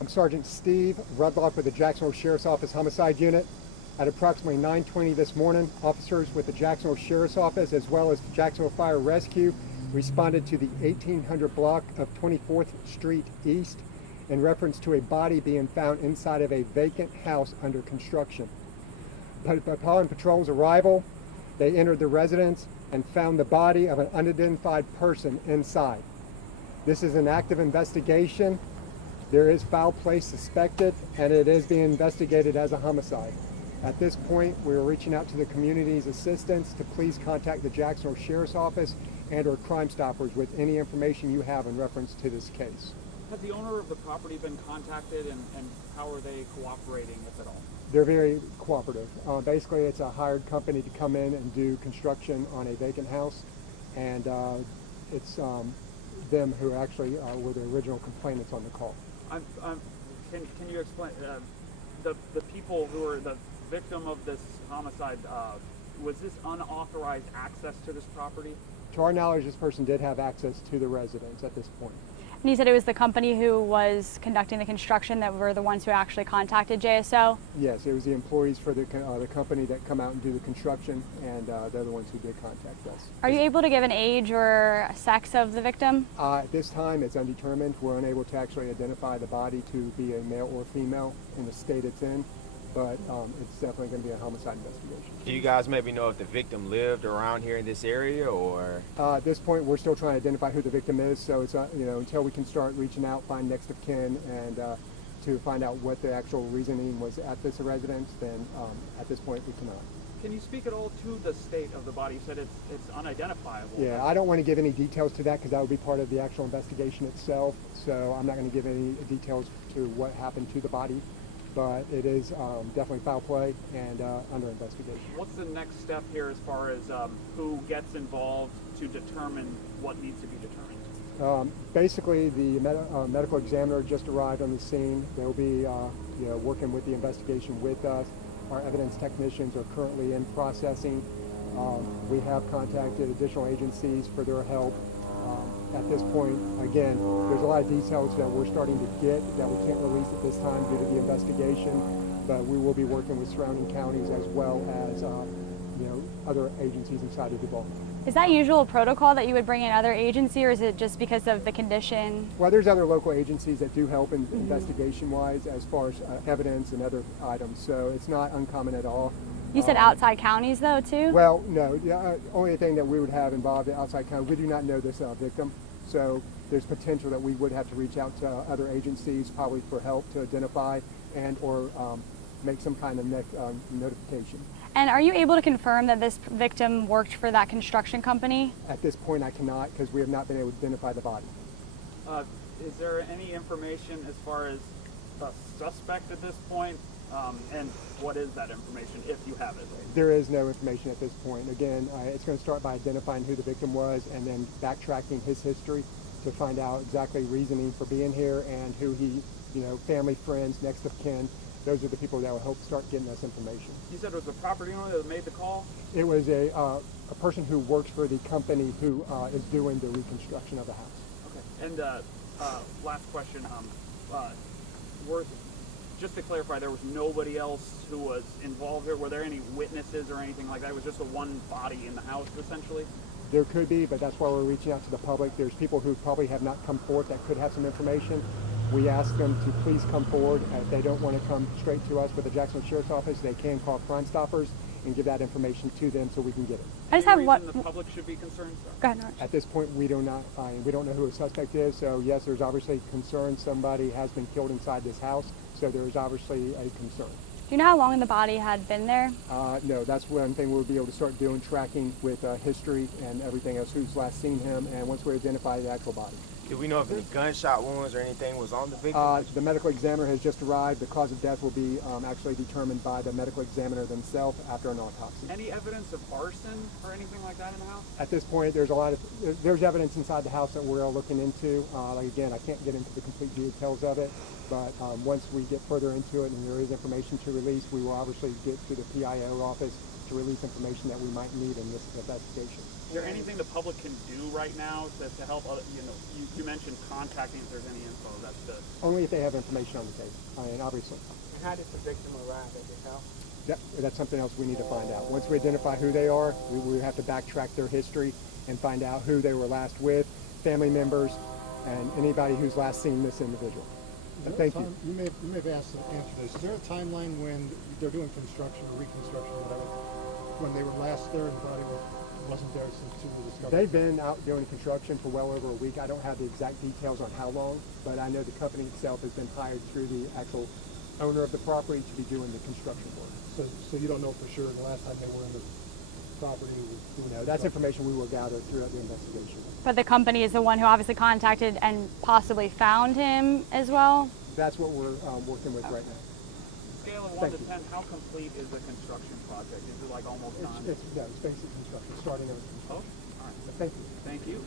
I'm Sergeant Steve Rudlaff with the Jacksonville Sheriff's Office Homicide Unit. At approximately 9:20 this morning, officers with the Jacksonville Sheriff's Office as well as Jacksonville Fire Rescue responded to the 1800 block of 24th Street East in reference to a body being found inside of a vacant house under construction. But upon patrol's arrival, they entered the residence and found the body of an unidentified person inside. This is an active investigation. There is foul play suspected, and it is being investigated as a homicide. At this point, we are reaching out to the community's assistance to please contact the Jacksonville Sheriff's Office and/or Crime Stoppers with any information you have in reference to this case. Has the owner of the property been contacted, and how are they cooperating, if at all? They're very cooperative. Basically, it's a hired company to come in and do construction on a vacant house, and it's them who actually were the original complainants on the call. Can you explain the people who are the victim of this homicide? Was this unauthorized access to this property? To our knowledge, this person did have access to the residence at this point. And you said it was the company who was conducting the construction that were the ones who actually contacted JSO? Yes, it was the employees for the company that come out and do the construction, and they're the ones who did contact us. Are you able to give an age or sex of the victim? At this time, it's undetermined. We're unable to actually identify the body to be a male or female in the state it's in, but it's definitely going to be a homicide investigation. Do you guys maybe know if the victim lived around here in this area, or? At this point, we're still trying to identify who the victim is, so it's until we can start reaching out, find next of kin, and to find out what the actual reasoning was at this residence, then at this point we cannot. Can you speak at all to the state of the body? You said it's unidentifiable. Yeah, I don't want to give any details to that because that would be part of the actual investigation itself, so I'm not going to give any details to what happened to the body. But it is definitely foul play and under investigation. What's the next step here as far as who gets involved to determine what needs to be determined? Basically, the medical examiner just arrived on the scene. They'll be working with the investigation with us. Our evidence technicians are currently in processing. We have contacted additional agencies for their help. At this point, again, there's a lot of details that we're starting to get that we can't release at this time due to the investigation, but we will be working with surrounding counties as well as other agencies inside of Duval. Is that usual protocol that you would bring in other agency, or is it just because of the condition? Well, there's other local agencies that do help in investigation-wise as far as evidence and other items, so it's not uncommon at all. You said outside counties, though, too? Well, no. Only thing that we would have involved in outside county, we do not know this victim, so there's potential that we would have to reach out to other agencies, probably for help to identify and or make some kind of notification. And are you able to confirm that this victim worked for that construction company? At this point, I cannot, because we have not been able to identify the body. Is there any information as far as a suspect at this point? And what is that information, if you have it? There is no information at this point. Again, it's going to start by identifying who the victim was and then backtracking his history to find out exactly reasoning for being here and who he, family, friends, next of kin. Those are the people that will help start getting us information. You said it was a property owner that made the call? It was a person who works for the company who is doing the reconstruction of the house. Okay. And last question. Just to clarify, there was nobody else who was involved here? Were there any witnesses or anything like that? It was just the one body in the house, essentially? There could be, but that's why we're reaching out to the public. There's people who probably have not come forward that could have some information. We ask them to please come forward. If they don't want to come straight to us with the Jacksonville Sheriff's Office, they can call Crime Stoppers and give that information to them so we can get it. I just have one. The public should be concerned? Go ahead, Norris. At this point, we don't know who a suspect is, so yes, there's obviously concern somebody has been killed inside this house, so there is obviously a concern. Do you know how long the body had been there? No, that's one thing we'll be able to start doing, tracking with history and everything else, who's last seen him, and once we identify the actual body. Do we know if any gunshot wounds or anything was on the victim? The medical examiner has just arrived. The cause of death will be actually determined by the medical examiner themselves after an autopsy. Any evidence of arson or anything like that in the house? At this point, there's evidence inside the house that we're looking into. Again, I can't get into the complete details of it, but once we get further into it and there is information to release, we will obviously get to the PIO office to release information that we might need in this investigation. Is there anything the public can do right now to help? You mentioned contacting if there's any info. That's the Only if they have information on the case. Obviously. And how did the victim arrive at your house? That's something else we need to find out. Once we identify who they are, we have to backtrack their history and find out who they were last with, family members, and anybody who's last seen this individual. Thank you. You may have asked to answer this. Is there a timeline when they're doing construction or reconstruction or whatever, when they were last there and the body wasn't there since two was discovered? They've been out doing construction for well over a week. I don't have the exact details on how long, but I know the company itself has been hired through the actual owner of the property to be doing the construction work. So you don't know for sure the last time they were in the property was doing No, that's information we will gather throughout the investigation. But the company is the one who obviously contacted and possibly found him as well? That's what we're working with right now. scale of 1 to 10. How complete is the construction project? Is it like almost done? It's basic construction, starting over. Oh, all right. Thank you. Thank you.